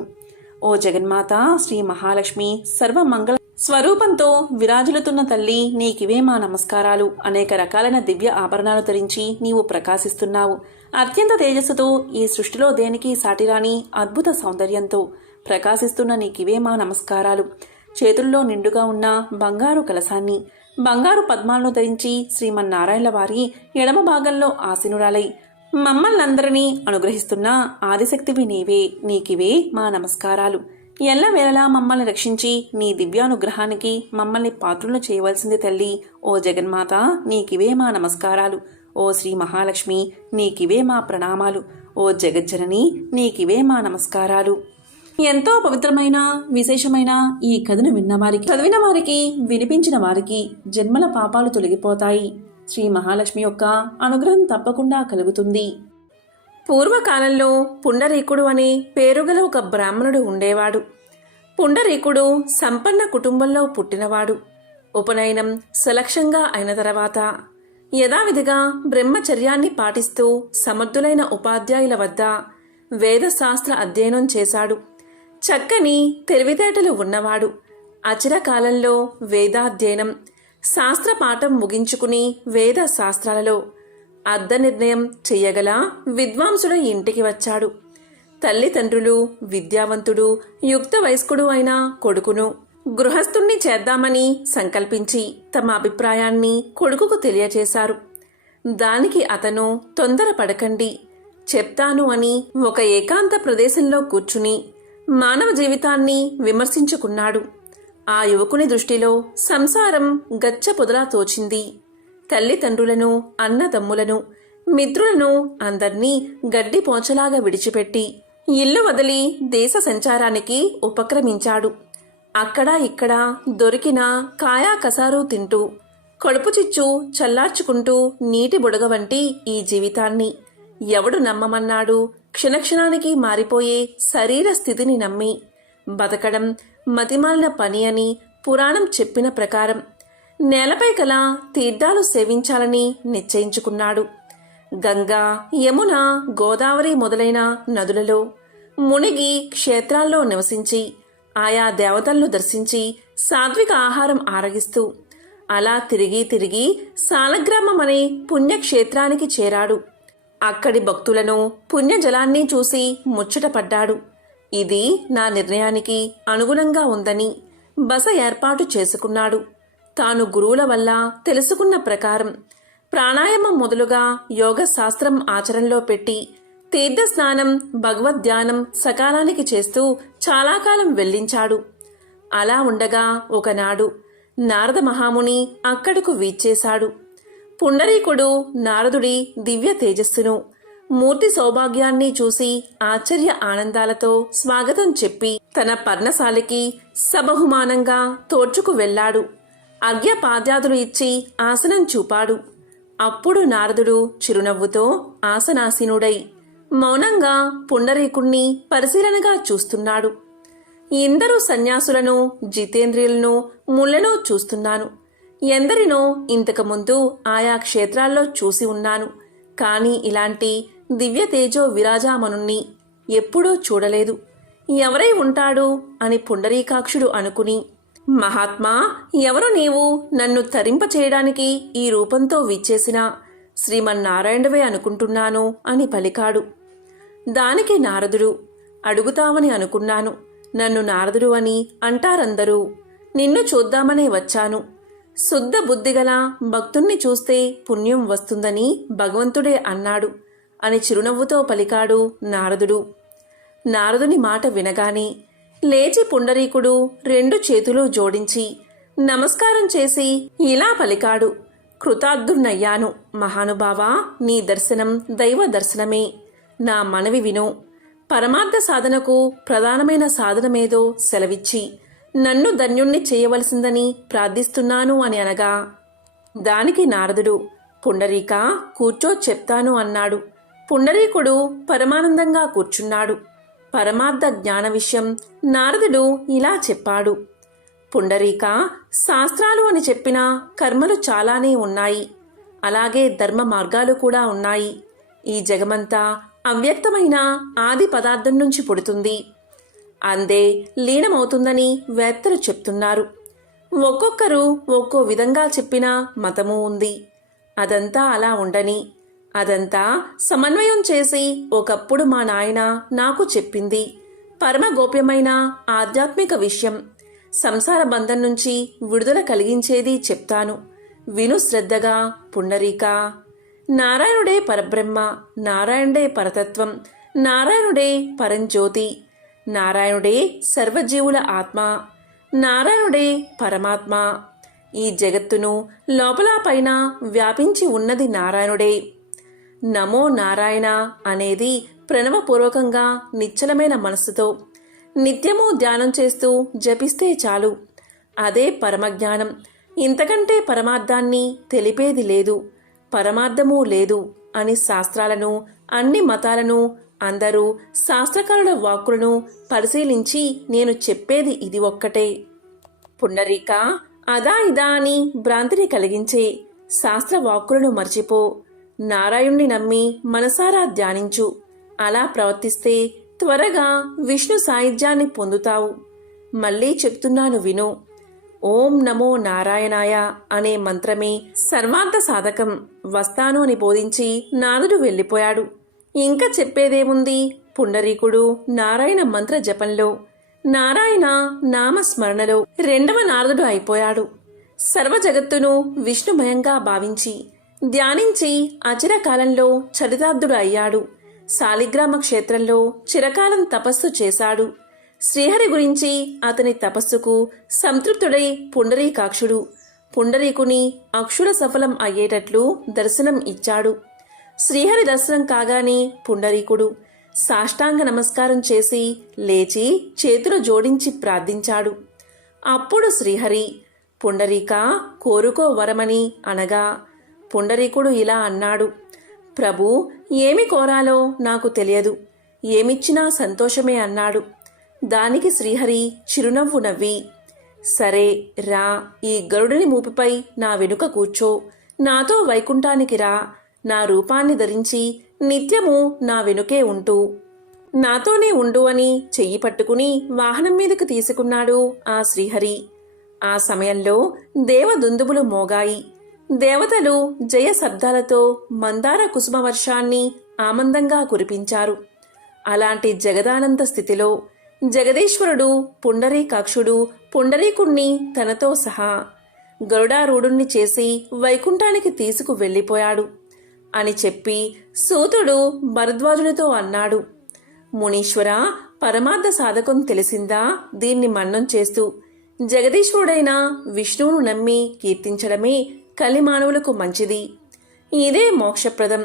ఓ జగన్మాత శ్రీ మహాలక్ష్మి సర్వమంగళ స్వరూపంతో విరాజులుతున్న తల్లి, నీకివే మా నమస్కారాలు. అనేక రకాలైన దివ్య ఆభరణాలు ధరించి నీవు ప్రకాశిస్తున్నావు. అత్యంత తేజస్సుతో ఈ సృష్టిలో దేనికి సాటిరాని అద్భుత సౌందర్యంతో ప్రకాశిస్తున్న నీకివే మా నమస్కారాలు. చేతుల్లో నిండుగా ఉన్న బంగారు కలశాన్ని, బంగారు పద్మాలను ధరించి శ్రీమన్నారాయణల వారి ఎడమ భాగంలో ఆసీనురాలై మమ్మల్నందరినీ అనుగ్రహిస్తున్న ఆదిశక్తివి నీవే. నీకివే మా నమస్కారాలు. ఎల్లవేళలా మమ్మల్ని రక్షించి నీ దివ్యానుగ్రహానికి మమ్మల్ని పాత్రులను చేయవలసింది తల్లి. ఓ జగన్మాత, నీకివే మా నమస్కారాలు. ఓ శ్రీ మహాలక్ష్మి, నీకివే మా ప్రణామాలు. ఓ జగజ్జనని, నీకివే మా నమస్కారాలు. ఎంతో పవిత్రమైన విశేషమైన ఈ కథను విన్నవారికి, చదివిన వారికి, వినిపించిన వారికి జన్మల పాపాలు తొలగిపోతాయి. శ్రీ మహాలక్ష్మి యొక్క అనుగ్రహం తప్పకుండా కలుగుతుంది. పూర్వకాలంలో పుండరీకుడు అనే పేరుగల ఒక బ్రాహ్మణుడు ఉండేవాడు. పుండరీకుడు సంపన్న కుటుంబంలో పుట్టినవాడు. ఉపనయనం సులక్షంగా అయిన తర్వాత యథావిధిగా బ్రహ్మచర్యాన్ని పాటిస్తూ సమర్థులైన ఉపాధ్యాయుల వద్ద వేదశాస్త్ర అధ్యయనం చేశాడు. చక్కని తెలివితేటలు ఉన్నవాడు. అచిరకాలంలో వేదాధ్యయనం శాస్త్రపాఠం ముగించుకుని వేద శాస్త్రాలలో అర్ధనిర్ణయం చెయ్యగల విద్వాంసుడు ఇంటికి వచ్చాడు. తల్లిదండ్రులు విద్యావంతుడు యుక్త వయస్కుడు అయిన కొడుకును గృహస్థుణ్ణి చేద్దామని సంకల్పించి తమ అభిప్రాయాన్ని కొడుకుకు తెలియచేశారు. దానికి అతను తొందరపడకండి, చెప్తాను అని ఒక ఏకాంత ప్రదేశంలో కూర్చుని మానవ జీవితాన్ని విమర్శించుకున్నాడు. ఆ యువకుని దృష్టిలో సంసారం గచ్చ పొదలా తోచింది. తల్లిదండ్రులను అన్నదమ్ములను మిత్రులను అందర్నీ గడ్డి పోచలాగా విడిచిపెట్టి ఇల్లు వదిలి దేశ సంచారానికి ఉపక్రమించాడు. అక్కడా ఇక్కడ దొరికిన కాయా కసారు తింటూ కడుపు చిచ్చు చల్లార్చుకుంటూ నీటి బుడగ వంటి ఈ జీవితాన్ని ఎవడు నమ్మమన్నాడు? క్షణక్షణానికి మారిపోయే శరీర స్థితిని నమ్మి బతకడం మతిమాలిన పని అని పురాణం చెప్పిన ప్రకారం నేలపై కల తీర్థాలు సేవించాలని నిశ్చయించుకున్నాడు. గంగా, యమున, గోదావరి మొదలైన నదులలో మునిగి క్షేత్రాల్లో నివసించి ఆయా దేవతలను దర్శించి సాత్విక ఆహారం ఆరగిస్తూ అలా తిరిగి తిరిగి సాలగ్రామం అనే పుణ్యక్షేత్రానికి చేరాడు. అక్కడి భక్తులను పుణ్యజలాన్ని చూసి ముచ్చటపడ్డాడు. ఇది నా నిర్ణయానికి అనుగుణంగా ఉందని బస ఏర్పాటు చేసుకున్నాడు. తాను గురువుల వల్ల తెలుసుకున్న ప్రకారం ప్రాణాయామం మొదలుగా యోగ శాస్త్రం ఆచరణలో పెట్టి తీర్థస్నానం భగవద్ధ్యానం సకాలానికి చేస్తూ చాలా కాలం వెల్లించాడు. అలా ఉండగా ఒకనాడు నారద మహాముని అక్కడకు వీచ్చేశాడు. పుండరీకుడు నారదుడి దివ్య తేజస్సును మూర్తి సౌభాగ్యాన్ని చూసి ఆశ్చర్య ఆనందాలతో స్వాగతం చెప్పి తన పర్ణశాలికి సబహుమానంగా తోడ్చుకు వెళ్లాడు. అర్ఘ్యపాద్యాదులు ఇచ్చి ఆసనం చూపాడు. అప్పుడు నారదుడు చిరునవ్వుతో ఆసనాసీనుడై మౌనంగా పుండరీకుణ్ణి పరిశీలనగా చూస్తున్నాడు. ఎందరూ సన్యాసులను జితేంద్రియులను ముళ్లను చూస్తున్నాను. ఎందరినో ఇంతకుముందు ఆయా క్షేత్రాల్లో చూసి ఉన్నాను. కాని ఇలాంటి దివ్య తేజో విరాజామనుణ్ణి ఎప్పుడూ చూడలేదు. ఎవరై ఉంటాడు అని పుండరీకాక్షుడు అనుకుని, మహాత్మా, ఎవరు నీవు? నన్ను తరింపచేయడానికి ఈ రూపంతో విచ్చేసిన శ్రీమన్నారాయణువే అనుకుంటున్నాను అని పలికాడు. దానికి నారదుడు, అడుగుతావని అనుకున్నాను. నన్ను నారదుడు అని అంటారందరూ. నిన్ను చూద్దామనే వచ్చాను. శుద్ధ బుద్ధిగల భక్తుణ్ణి చూస్తే పుణ్యం వస్తుందని భగవంతుడే అన్నాడు అని చిరునవ్వుతో పలికాడు నారదుడు. నారదుని మాట వినగానే లేచి పుండరీకుడు 2 చేతులు జోడించి నమస్కారం చేసి ఇలా పలికాడు. కృతార్థున్నయ్యాను మహానుభావా, నీ దర్శనం దైవ దర్శనమే. నా మనవి విను. పరమార్థ సాధనకు ప్రధానమైన సాధనమేదో సెలవిచ్చి నన్ను ధన్యుణ్ణి చేయవలసిందని ప్రార్థిస్తున్నాను అని అనగా, దానికి నారదుడు, పుండరీక, కూర్చో చెప్తాను అన్నాడు. పుండరీకుడు పరమానందంగా కూర్చున్నాడు. పరమార్థ జ్ఞాన విషయం నారదుడు ఇలా చెప్పాడు. పుండరీక, శాస్త్రాలు అని చెప్పిన కర్మలు చాలానే ఉన్నాయి. అలాగే ధర్మ మార్గాలు కూడా ఉన్నాయి. ఈ జగమంతా అవ్యక్తమైన ఆది పదార్థం నుంచి పుడుతుంది. అందే లీనమవుతుందని వేత్తలు చెప్తున్నారు. ఒక్కొక్కరు ఒక్కో విధంగా చెప్పిన మతము ఉంది. అదంతా అలా ఉండని, అదంతా సమన్వయం చేసి ఒకప్పుడు మా నాయన నాకు చెప్పింది పరమ గోప్యమైన ఆధ్యాత్మిక విషయం. సంసార బంధం నుంచి విడుదల కలిగించేది చెప్తాను. విను శ్రద్ధగా పుండరీక. నారాయణుడే పరబ్రహ్మ, నారాయణుడే పరతత్వం, నారాయణుడే పరంజ్యోతి, నారాయణుడే సర్వజీవుల ఆత్మ, నారాయణుడే పరమాత్మ. ఈ జగత్తును లోపల పైన వ్యాపించి ఉన్నది నారాయణుడే. నమో నారాయణ అనేది ప్రణవపూర్వకంగా నిశ్చలమైన మనస్సుతో నిత్యము ధ్యానం చేస్తూ జపిస్తే చాలు. అదే పరమజ్ఞానం. ఇంతకంటే పరమార్థాన్ని తెలిపేది లేదు, పరమార్థమూ లేదు. అని శాస్త్రాలను, అన్ని మతాలను, అందరూ శాస్త్రకారుల వాక్కులను పరిశీలించి నేను చెప్పేది ఇది ఒక్కటే. పుండరీక, అదా ఇదా అని భ్రాంతిని కలిగించే శాస్త్ర వాక్కులను మర్చిపో. నారాయణ్ణి నమ్మి మనసారా ధ్యానించు. అలా ప్రవర్తిస్తే త్వరగా విష్ణు సాయుధ్యాన్ని పొందుతావు. మళ్ళీ చెప్తున్నాను విను. ఓం నమో నారాయణాయ అనే మంత్రమే సర్వార్థ సాధకం. వస్తాను అని బోధించి నారదుడు వెళ్ళిపోయాడు. ఇంకా చెప్పేదేముంది? పుండరీకుడు నారాయణ మంత్ర జపంలో, నారాయణ నామస్మరణలో రెండవ నారదుడు అయిపోయాడు. సర్వ జగత్తును విష్ణుమయంగా భావించి ధ్యానించి అచిరకాలంలో చరితార్థుడు అయ్యాడు. శాలిగ్రామ క్షేత్రంలో చిరకాలం తపస్సు చేశాడు. శ్రీహరి గురించి అతని తపస్సుకు సంతృప్తుడై పుండరీకాక్షుడు పుండరీకుని అక్షుర సఫలం అయ్యేటట్లు దర్శనం ఇచ్చాడు. శ్రీహరి దర్శనం కాగానే పుండరీకుడు సాష్టాంగ నమస్కారం చేసి లేచి చేతులు జోడించి ప్రార్థించాడు. అప్పుడు శ్రీహరి, పుండరీక, కోరుకో వరమని అనగా పుండరీకుడు ఇలా అన్నాడు: ప్రభు, ఏమి కోరాలో నాకు తెలియదు, ఏమిచ్చినా సంతోషమే అన్నాడు. దానికి శ్రీహరి చిరునవ్వు నవ్వి, సరే రా, ఈ గరుడిని మూపిపై నా వెనుక కూర్చో, నాతో వైకుంఠానికి రా, నా రూపాన్ని ధరించి నిత్యము నా వెనుకే ఉంటూ నాతోనే ఉండు అని చెయ్యి పట్టుకుని వాహనం మీదకు తీసుకున్నాడు ఆ శ్రీహరి. ఆ సమయంలో దేవదుందుబులు మోగాయి. దేవతలు జయ శబ్దాలతో మందార కుసుమ వర్షాన్ని ఆనందంగా కురిపించారు. అలాంటి జగదానంద స్థితిలో జగదీశ్వరుడు పుండరీకాక్షుడు పుండరీకుణ్ణి తనతో సహా గరుడారూఢుణ్ణి చేసి వైకుంఠానికి తీసుకు వెళ్ళిపోయాడు అని చెప్పి సూతుడు భరద్వాజునితో అన్నాడు: మునీశ్వర, పరమార్థ సాధకం తెలిసిందా? దీన్ని మన్నం చేస్తూ జగదీశ్వరుడైన విష్ణువును నమ్మి కీర్తించడమే కలిమానవులకు మంచిది. ఇదే మోక్షప్రదం.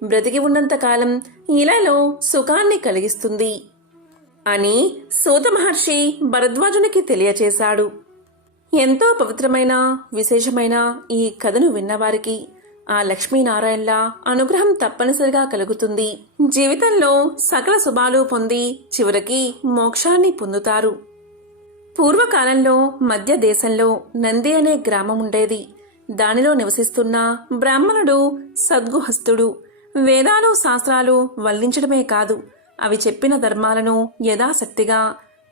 బ్రతికి ఉన్నంతకాలం ఇలాలో సుఖాన్ని కలిగిస్తుంది అని సూత మహర్షి భరద్వాజునికి తెలియచేశాడు. ఎంతో పవిత్రమైన విశేషమైన ఈ కథను విన్నవారికి ఆ లక్ష్మీనారాయణల అనుగ్రహం తప్పనిసరిగా కలుగుతుంది. జీవితంలో సకల శుభాలు పొంది చివరికి మోక్షాన్ని పొందుతారు. పూర్వకాలంలో మధ్య దేశంలో నంది అనే గ్రామం ఉండేది. దానిలో నివసిస్తున్న బ్రాహ్మణుడు సద్గుహస్థుడు. వేదాలు శాస్త్రాలు వల్లించడమే కాదు, అవి చెప్పిన ధర్మాలను యథాశక్తిగా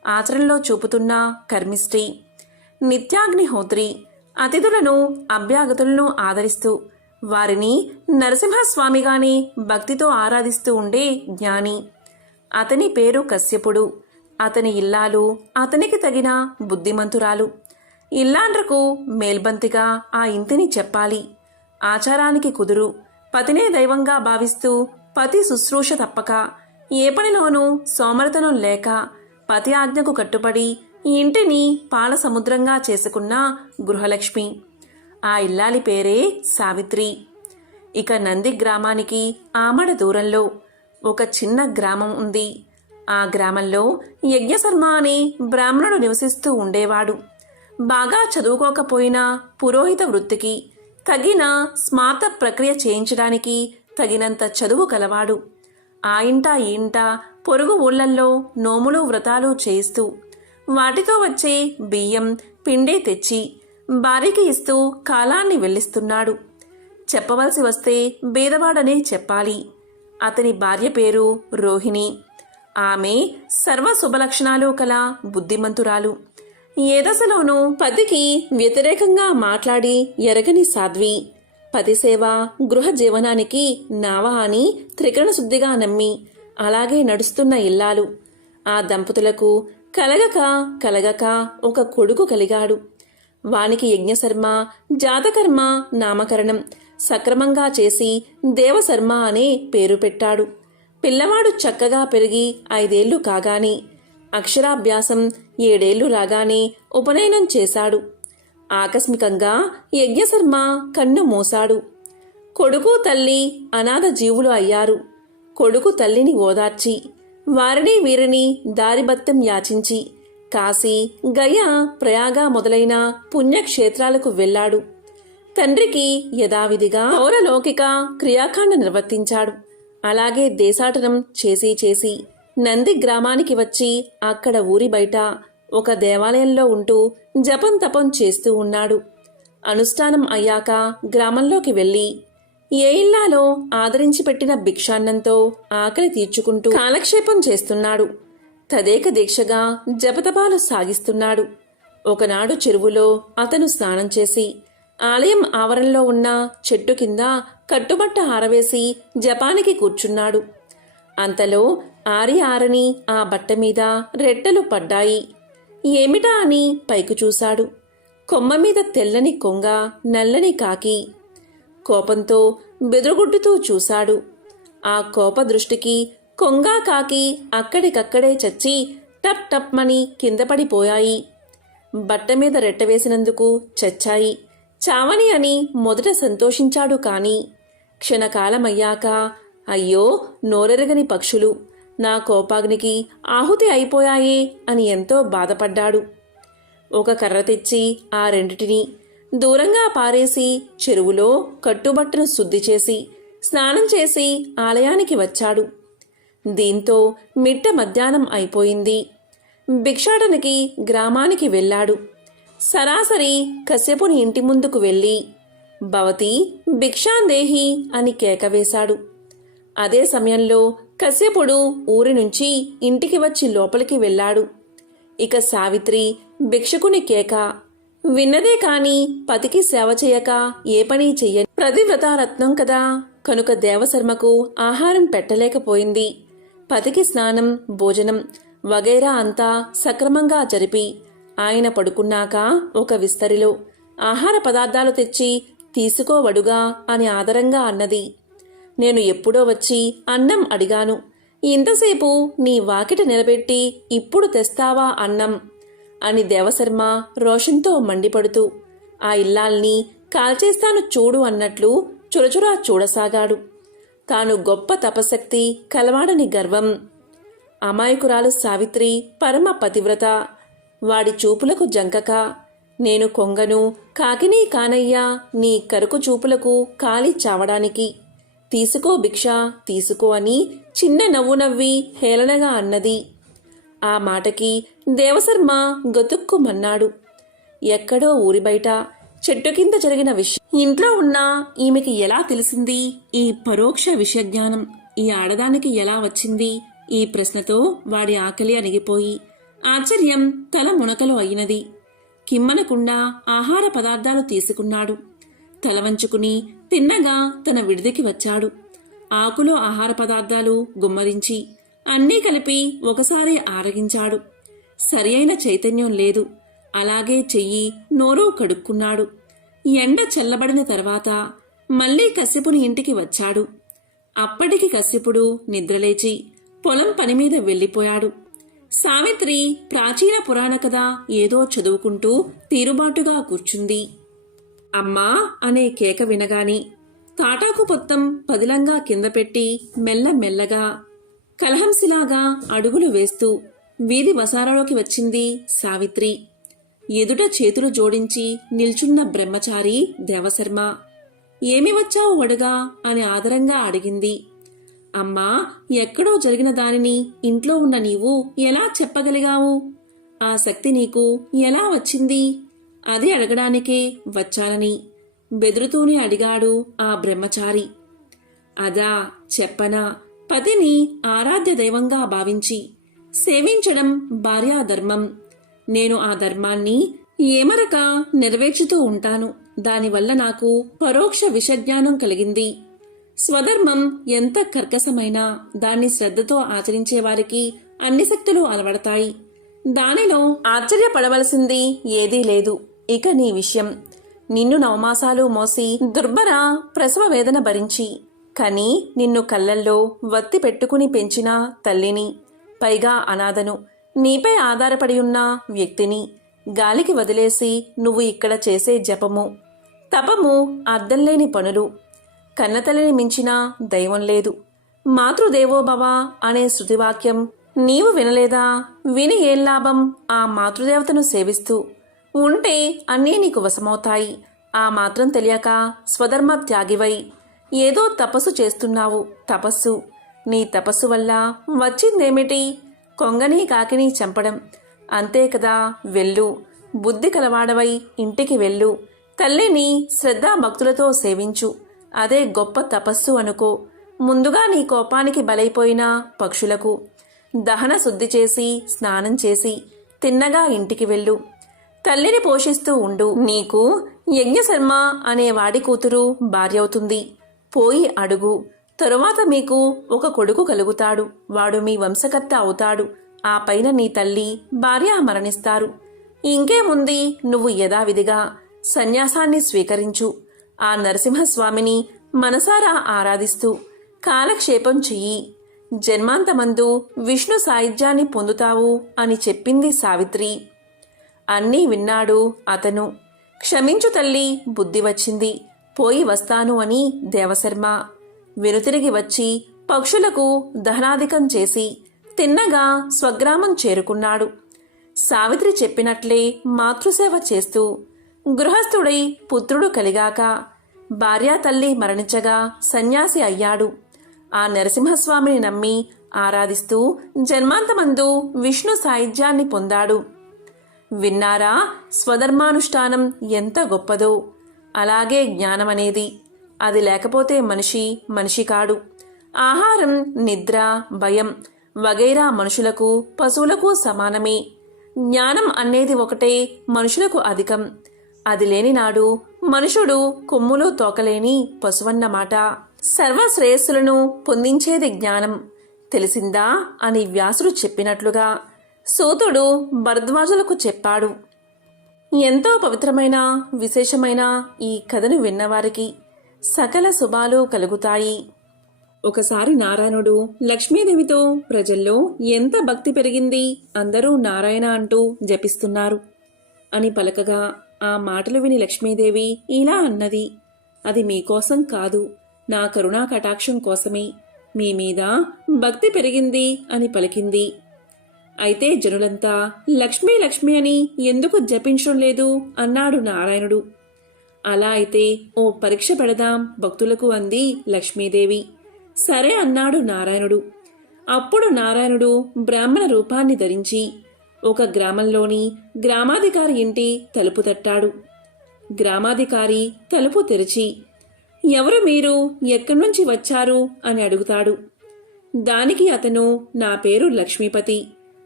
ఆచరణలో చూపుతున్న కర్మిష్టి, నిత్యాగ్నిహోత్రి, అతిథులను అభ్యాగతులను ఆదరిస్తూ వారిని నరసింహస్వామిగానే భక్తితో ఆరాధిస్తూ ఉండే జ్ఞాని. అతని పేరు కశ్యపుడు. అతని ఇల్లాలు అతనికి తగిన బుద్ధిమంతురాలు. ఇల్లాండ్రకు మేల్బంతిగా ఆ ఇంటిని చెప్పాలి. ఆచారానికి కుదురు. పతినే దైవంగా భావిస్తూ పతి శుశ్రూష తప్పక, ఏ పనిలోనూ సోమరతనం లేక పతి ఆజ్ఞకు కట్టుబడి ఈ ఇంటిని పాల సముద్రంగా చేసుకున్న గృహలక్ష్మి. ఆ ఇల్లాలి పేరే సావిత్రి. ఇక నంది గ్రామానికి ఆమడ దూరంలో ఒక చిన్న గ్రామం ఉంది. ఆ గ్రామంలో యజ్ఞశర్మ అనే బ్రాహ్మణుడు నివసిస్తూ ఉండేవాడు. బాగా చదువుకోకపోయినా పురోహిత వృత్తికి తగిన స్మార్త ప్రక్రియ చేయించడానికి తగినంత చదువు కలవాడు. ఆ ఇంట ఈ ఇంట పొరుగు ఊళ్ళల్లో నోములు వ్రతాలు చేయిస్తూ వాటితో వచ్చే బియ్యం పిండే తెచ్చి భార్యకి ఇస్తూ కాలాన్ని వెళ్ళిస్తున్నాడు. చెప్పవలసి వస్తే బీదవాడనే చెప్పాలి. అతని భార్య పేరు రోహిణి. ఆమె సర్వ శుభలక్షణాలు కల బుద్ధిమంతురాలు. ఏ దశలోనూ పతికి వ్యతిరేకంగా మాట్లాడి ఎరగని సాధ్వి. పతి సేవ గృహ జీవనానికి నావా అని త్రికరణ శుద్ధిగా నమ్మి అలాగే నడుస్తున్న ఇల్లాలు. ఆ దంపతులకు కలగక ఒక కొడుకు కలిగాడు. వానికి యజ్ఞశర్మ జాతకర్మ నామకరణం సక్రమంగా చేసి దేవశర్మ అనే పేరు పెట్టాడు. పిల్లవాడు చక్కగా పెరిగి 5 ఏళ్లు కాగానే, అక్షరాభ్యాసం 7 ఏళ్లు రాగానే ఉపనయనం చేశాడు. ఆకస్మికంగా యజ్ఞశర్మ కన్ను మూశాడు. కొడుకు తల్లి అనాథ జీవులు అయ్యారు. కొడుకు తల్లిని ఓదార్చి వారిని వీరిని దారిభత్యం యాచించి కాశీ, గయ, ప్రయాగ మొదలైన పుణ్యక్షేత్రాలకు వెళ్ళాడు. తండ్రికి యథావిధిగా పౌరలౌకిక క్రియాకాండ నిర్వర్తించాడు. అలాగే దేశాటనం చేసి నంది గ్రామానికి వచ్చి అక్కడ ఊరి బయట ఒక దేవాలయంలో ఉంటూ జపం తపం చేస్తూ ఉన్నాడు. అనుష్ఠానం అయ్యాక గ్రామంలోకి వెళ్ళి ఏ ఇల్లాలో ఆదరించి పెట్టిన భిక్షాన్నంతో ఆకలి తీర్చుకుంటూ కాలక్షేపం చేస్తున్నాడు. తదేక దీక్షగా జపతపాలు సాగిస్తున్నాడు. ఒకనాడు చెరువులో అతను స్నానం చేసి ఆలయం ఆవరణలో ఉన్న చెట్టు కింద కట్టుబట్ట ఆరవేసి జపానికి కూర్చున్నాడు. అంతలో ఆరని ఆ బట్ట మీద రెట్టలు పడ్డాయి. ఏమిటా అని పైకి చూశాడు. కొమ్మ మీద తెల్లని కొంగ, నల్లని కాకి. కోపంతో బెదురుగుడ్డుతూ చూశాడు. ఆ కోప దృష్టికి కొంగ, కాకి అక్కడికక్కడే చచ్చి టప్ టప్ మని కింద పడిపోయాయి. బట్ట మీద రెట్టవేసినందుకు చచ్చాయి. చావని అని మొదట సంతోషించాడు. కాని క్షణకాలమయ్యాక అయ్యో నోరెరగని పక్షులు నా కోపాగ్నికి ఆహుతి అయిపోయాయే అని ఎంతో బాధపడ్డాడు. ఒక కర్ర తెచ్చి ఆ రెండిటిని దూరంగా పారేసి చెరువులో కట్టుబట్టను శుద్ధి చేసి స్నానం చేసి ఆలయానికి వచ్చాడు. దీంతో మిట్ట మధ్యాహ్నం అయిపోయింది. భిక్షాటనకి గ్రామానికి వెళ్ళాడు. సరాసరి కశ్యపుని ఇంటి ముందుకు వెళ్ళి భవతి భిక్షాందేహి అని కేకవేశాడు. అదే సమయంలో కశ్యపుడు ఊరి నుంచి ఇంటికి వచ్చి లోపలికి వెళ్ళాడు. ఇక సావిత్రి భిక్షకుని కేక విన్నదే కాని పతికి సేవ చేయక ఏ పని చెయ్యని ప్రతివ్రతారత్నం కదా, కనుక దేవశర్మకు ఆహారం పెట్టలేకపోయింది. పతికి స్నానం, భోజనం వగైరా అంతా సక్రమంగా జరిపి ఆయన పడుకున్నాక ఒక విస్తరిలో ఆహార పదార్థాలు తెచ్చి తీసుకోవడుగా అని ఆదరంగా అన్నది. నేను ఎప్పుడో వచ్చి అన్నం అడిగాను. ఇంతసేపు నీ వాకిట నిలబెట్టి ఇప్పుడు తెస్తావా అన్నం అని దేవశర్మ రోషంతో మండిపడుతూ ఆ ఇల్లాల్ని కాల్చేస్తాను చూడు అన్నట్లు చురచురా చూడసాగాడు. తాను గొప్ప తపశక్తి కలవాడని గర్వం. అమాయకురాలు సావిత్రి పరమ పతివ్రత. వాడి చూపులకు జంకక నేను కొంగను, కాకినీ కానయ్యా నీ కరుకు చూపులకు కాలి చావడానికి. తీసుకో భిక్ష తీసుకో అని చిన్న నవ్వు నవ్వి హేళనగా అన్నది. ఆ మాటకి దేవశర్మ గతుక్కుమన్నాడు. ఎక్కడో ఊరి బయట చెట్టు కింద జరిగిన విషయం ఇంట్లో ఉన్న ఈమెకి ఎలా తెలిసింది? ఈ పరోక్ష విషయజ్ఞానం ఈ ఆడదానికి ఎలా వచ్చింది? ఈ ప్రశ్నతో వాడి ఆకలి అణిగిపోయి ఆశ్చర్యం తల మునకలు అయినది. కిమ్మనకుండా ఆహార పదార్థాలు తీసుకున్నాడు. తల వంచుకుని తిన్నగా తన విడిదికి వచ్చాడు. ఆకులో ఆహార పదార్థాలు గుమ్మరించి అన్నీ కలిపి ఒకసారి ఆరగించాడు. సరి అయిన చైతన్యం లేదు. అలాగే చెయ్యి నోరు కడుక్కున్నాడు. ఎండ చల్లబడిన తర్వాత మళ్లీ కశ్యపుని ఇంటికి వచ్చాడు. అప్పటికి కశ్యపుడు నిద్రలేచి పొలం పనిమీద వెళ్ళిపోయాడు. సావిత్రి ప్రాచీన పురాణ కథ ఏదో చదువుకుంటూ తీరుబాటుగా కూర్చుంది. అమ్మా అనే కేక వినగాని తాటాకు పొత్తం పదిలంగా కింద పెట్టి మెల్లమెల్లగా కలహంసిలాగా అడుగులు వేస్తూ వీధి వసారాలోకి వచ్చింది సావిత్రి. ఎదుట చేతులు జోడించి నిల్చున్న బ్రహ్మచారి దేవశర్మ. ఏమి వచ్చావు వడుగా అని ఆదరంగా అడిగింది. అమ్మా, ఎక్కడో జరిగిన దానిని ఇంట్లో ఉన్న నీవు ఎలా చెప్పగలిగావు? ఆ శక్తి నీకు ఎలా వచ్చింది? అది అడగడానికే వచ్చానని బెదురుతూనే అడిగాడు ఆ బ్రహ్మచారి. అదా చెప్పనా, పతిని ఆరాధ్య దైవంగా భావించి సేవించడం భార్యా ధర్మం. నేను ఆ ధర్మాన్ని ఏమరక నెరవేర్చుతూ ఉంటాను. దానివల్ల నాకు పరోక్ష విషజ్ఞానం కలిగింది. స్వధర్మం ఎంత కర్కశమైనా దాన్ని శ్రద్ధతో ఆచరించేవారికి అన్ని శక్తులు అలవడతాయి. దానిలో ఆశ్చర్యపడవలసింది ఏదీ లేదు. ఇక నీ విషయం. నిన్ను నవమాసాలు మోసి దుర్భర ప్రసవ వేదన భరించి కని నిన్ను కళ్ళల్లో వత్తి పెట్టుకుని పెంచిన తల్లిని, పైగా అనాథను, నీపై ఆధారపడి ఉన్న వ్యక్తిని గాలికి వదిలేసి నువ్వు ఇక్కడ చేసే జపము, తపము, అర్థంలేని పనులు. కన్నతల్లిని మించిన దైవం లేదు. మాతృదేవోభవ అనే శృతివాక్యం నీవు వినలేదా? విని ఏం లాభం? ఆ మాతృదేవతను సేవిస్తూ ఉంటే అన్నీ నీకు వశమవుతాయి. ఆ మాత్రం తెలియక స్వధర్మ త్యాగివై ఏదో తపస్సు చేస్తున్నావు. తపస్సు, నీ తపస్సు వల్ల వచ్చిందేమిటి? కొంగని కాకిని చంపడం, అంతే కదా. వెళ్ళు, బుద్ధి కలవాడవై ఇంటికి వెళ్ళు. తల్లిని శ్రద్ధాభక్తులతో సేవించు, అదే గొప్ప తపస్సు అనుకో. ముందుగా నీ కోపానికి బలైపోయిన పక్షులకు దహన శుద్ధి చేసి స్నానం చేసి తిన్నగా ఇంటికి వెళ్ళు. తల్లిని పోషిస్తూ ఉండు. నీకు యజ్ఞశర్మ అనే వాడి కూతురు భార్య అవుతుంది. పోయి అడుగు. తరువాత మీకు ఒక కొడుకు కలుగుతాడు. వాడు మీ వంశకర్త అవుతాడు. ఆ పైన నీ తల్లి భార్య మరణిస్తారు. ఇంకేముంది, నువ్వు యథావిధిగా సన్యాసాన్ని స్వీకరించు. ఆ నరసింహస్వామిని మనసారా ఆరాధిస్తూ కాలక్షేపం చెయ్యి. జన్మాంతమందు విష్ణు సాయుధ్యాన్ని పొందుతావు అని చెప్పింది సావిత్రి. అన్నీ విన్నాడు అతను. క్షమించు తల్లి, బుద్ధి వచ్చింది, పోయి వస్తాను అని దేవశర్మ వెనుతిరిగి వచ్చి పక్షులకు దహనాధికం చేసి తిన్నగా స్వగ్రామం చేరుకున్నాడు. సావిత్రి చెప్పినట్లే మాతృసేవ చేస్తూ గృహస్థుడై పుత్రుడు కలిగాక భార్యా తల్లి మరణించగా సన్యాసి అయ్యాడు. ఆ నరసింహస్వామిని నమ్మి ఆరాధిస్తూ జన్మాంతమందు విష్ణు సాయుధ్యాన్ని పొందాడు. విన్నారా? స్వధర్మానుష్ఠానం ఎంత గొప్పదో. అలాగే జ్ఞానమనేది. అది లేకపోతే మనిషి కాడు. ఆహారం, నిద్ర, భయం వగైరా మనుషులకు పశువులకు సమానమే. జ్ఞానం అనేది ఒకటే మనుషులకు అధికం. అది లేని నాడు మనుషుడు కొమ్ములు తోకలేని పశువన్నమాట. సర్వశ్రేయస్సులను పొందించేది జ్ఞానం. తెలిసిందా అని వ్యాసుడు చెప్పినట్లుగా సూతుడు భరద్వాజులకు చెప్పాడు. ఎంతో పవిత్రమైన విశేషమైన ఈ కథను విన్నవారికి సకల శుభాలు కలుగుతాయి. ఒకసారి నారాయణుడు లక్ష్మీదేవితో ప్రజల్లో ఎంత భక్తి పెరిగింది, అందరూ నారాయణ అంటూ జపిస్తున్నారు అని పలకగా ఆ మాటలు విని లక్ష్మీదేవి ఇలా అన్నది, అది మీకోసం కాదు, నా కరుణా కటాక్షం కోసమే. మీ మీద భక్తి పెరిగింది అని పలికింది. అయితే జనులంతా లక్ష్మీ లక్ష్మి అని ఎందుకు జపించడం లేదు అన్నాడు నారాయణుడు. అలా అయితే ఓ పరీక్ష పెడదాం భక్తులకు అంది లక్ష్మీదేవి. సరే అన్నాడు నారాయణుడు. అప్పుడు నారాయణుడు బ్రాహ్మణ రూపాన్ని ధరించి ఒక గ్రామంలోని గ్రామాధికారి ఇంటి తలుపు తట్టాడు. గ్రామాధికారి తలుపు తెరిచి, ఎవరు మీరు, ఎక్కడి నుంచి వచ్చారు అని అడుగుతాడు. దానికి అతను, నా పేరు లక్ష్మీపతి,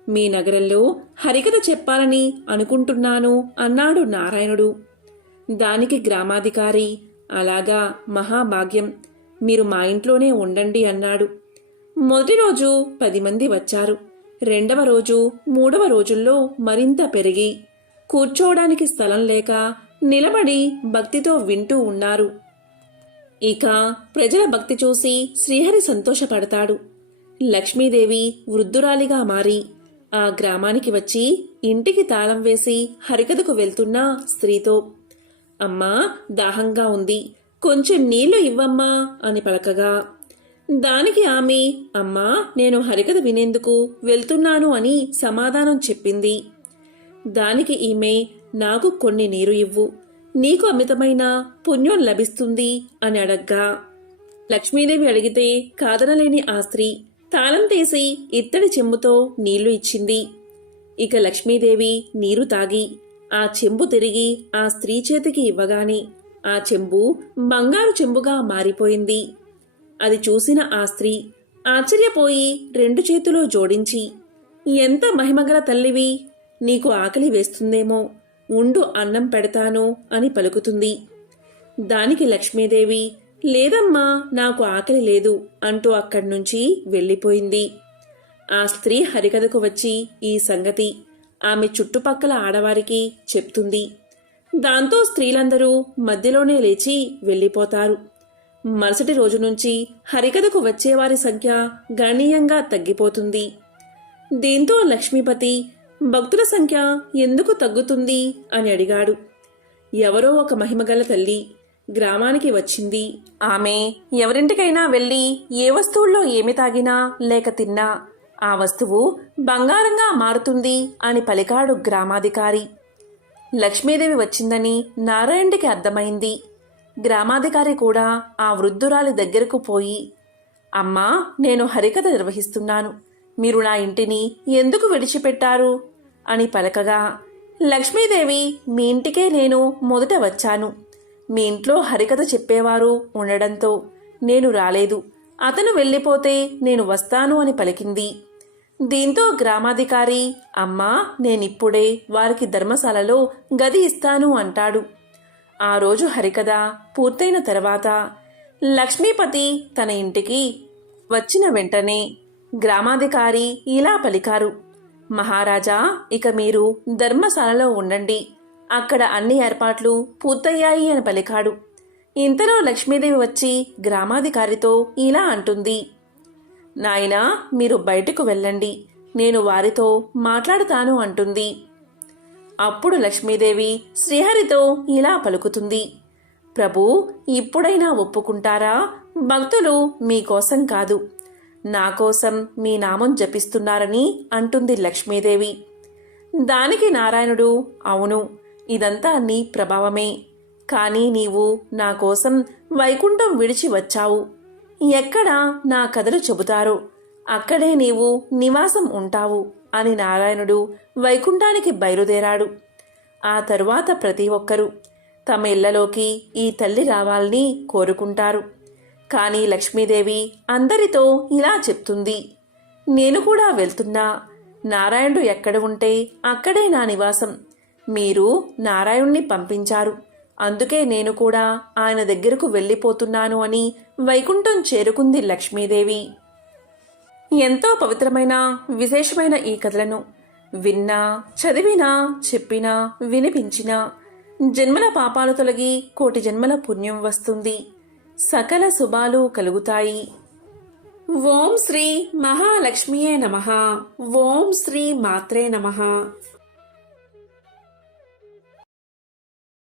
మీ నగరంలో హరికథ చెప్పాలని అనుకుంటున్నాను అన్నాడు నారాయణుడు. దానికి గ్రామాధికారి, అలాగా, మహాభాగ్యం, మీరు మా ఇంట్లోనే ఉండండి అన్నాడు. మొదటి రోజు 10 మంది వచ్చారు. రెండవ రోజు, మూడవ రోజుల్లో మరింత పెరిగి కూర్చోవడానికి స్థలం లేక నిలబడి భక్తితో వింటూ ఉన్నారు. ఇక ప్రజల భక్తి చూసి శ్రీహరి సంతోషపడతాడు. లక్ష్మీదేవి వృద్ధురాలిగా మారి ఆ గ్రామానికి వచ్చి ఇంటికి తాళం వేసి హరికథకు వెళ్తున్న స్త్రీతో, అమ్మా, దాహంగా ఉంది, కొంచెం నీళ్లు ఇవ్వమ్మా అని పలకగా, దానికి ఆమె, అమ్మా, నేను హరికథ వినేందుకు వెళ్తున్నాను అని సమాధానం చెప్పింది. దానికి ఈమె, నాకు కొన్ని నీరు ఇవ్వు, నీకు అమితమైన పుణ్యం లభిస్తుంది అని అడగ్గా, లక్ష్మీదేవి అడిగితే కాదనలేని ఆ స్త్రీ తాళం తీసి ఇత్తడి చెంబుతో నీళ్లు ఇచ్చింది. ఇక లక్ష్మీదేవి నీరు తాగి ఆ చెంబు తిరిగి ఆ స్త్రీ చేతికి ఇవ్వగానే ఆ చెంబు బంగారు చెంబుగా మారిపోయింది. అది చూసిన ఆ స్త్రీ ఆశ్చర్యపోయి 2 చేతులు జోడించి, ఎంత మహిమగల తల్లివి, నీకు ఆకలి వేస్తుందేమో, ఉండు అన్నం పెడతాను అని పలుకుతుంది. దానికి లక్ష్మీదేవి, లేదమ్మా, నాకు ఆకలి లేదు అంటూ అక్కడి నుంచి వెళ్ళిపోయింది. ఆ స్త్రీ హరికథకు వచ్చి ఈ సంగతి ఆమె చుట్టుపక్కల ఆడవారికి చెప్తుంది. దాంతో స్త్రీలందరూ మధ్యలోనే లేచి వెళ్ళిపోతారు. మరుసటి రోజు నుంచి హరికథకు వచ్చేవారి సంఖ్య గణనీయంగా తగ్గిపోతుంది. దీంతో లక్ష్మీపతి, భక్తుల సంఖ్య ఎందుకు తగ్గుతుంది అని అడిగాడు. ఎవరో ఒక మహిమగల తల్లి గ్రామానికి వచ్చింది. ఆమె ఎవరింటికైనా వెళ్ళి ఏ వస్తువుల్లో ఏమి తాగినా లేక తిన్నా ఆ వస్తువు బంగారంగా మారుతుంది అని పలికాడు గ్రామాధికారి. లక్ష్మీదేవి వచ్చిందని నారాయణుడికి అర్థమైంది. గ్రామాధికారి కూడా ఆ వృద్ధురాలి దగ్గరకు పోయి, అమ్మా, నేను హరికథ నిర్వహిస్తున్నాను, మీరు నా ఇంటిని ఎందుకు విడిచిపెట్టారు అని పలకగా, లక్ష్మీదేవి, మీ ఇంటికే నేను మొదట వచ్చాను. మీ ఇంట్లో హరికథ చెప్పేవారు ఉండడంతో నేను రాలేదు. అతను వెళ్ళిపోతే నేను వస్తాను అని పలికింది. దీంతో గ్రామాధికారి, అమ్మా, నేనిప్పుడే వారికి ధర్మశాలలో గది ఇస్తాను అంటాడు. ఆ రోజు హరికథ పూర్తయిన తర్వాత లక్ష్మీపతి తన ఇంటికి వచ్చిన వెంటనే గ్రామాధికారి ఇలా పలికారు, మహారాజా, ఇక మీరు ధర్మశాలలో ఉండండి, అక్కడ అన్ని ఏర్పాట్లు పూర్తయ్యాయి అని పలికాడు. ఇంతలో లక్ష్మీదేవి వచ్చి గ్రామాధికారితో ఇలా అంటుంది, నాయనా, మీరు బయటకు వెళ్ళండి, నేను వారితో మాట్లాడుతాను అంటుంది. అప్పుడు లక్ష్మీదేవి శ్రీహరితో ఇలా పలుకుతుంది, ప్రభూ, ఇప్పుడైనా ఒప్పుకుంటారా? భక్తులు మీకోసం కాదు, నా కోసం మీ నామం జపిస్తున్నారని అంటుంది లక్ష్మీదేవి. దానికి నారాయణుడు, అవును, ఇదంతా నీ ప్రభావమే, కానీ నీవు నా కోసం వైకుంఠం విడిచి వచ్చావు. ఎక్కడ నా కథలు చెబుతారో అక్కడే నీవు నివాసం ఉంటావు అని నారాయణుడు వైకుంఠానికి బయలుదేరాడు. ఆ తరువాత ప్రతి ఒక్కరూ తమ ఇళ్లలోకి ఈ తల్లి రావాలని కోరుకుంటారు. కానీ లక్ష్మీదేవి అందరితో ఇలా చెప్తుంది, నేను కూడా వెళ్తున్నా, నారాయణుడు ఎక్కడ ఉంటే అక్కడే నా నివాసం. మీరు నారాయణుణ్ణి పంపించారు, అందుకే నేను కూడా ఆయన దగ్గరకు వెళ్ళిపోతున్నాను అని వైకుంఠం చేరుకుంది లక్ష్మీదేవి. ఎంతో పవిత్రమైన విశేషమైన ఈ కథలను విన్నా, చదివినా, చెప్పినా, వినిపించినా జన్మల పాపాలు తొలగి కోటి జన్మల పుణ్యం వస్తుంది, సకల శుభాలు కలుగుతాయి. ఓం శ్రీ మహాలక్ష్మియే నమః. ఓం శ్రీ మాత్రే నమః.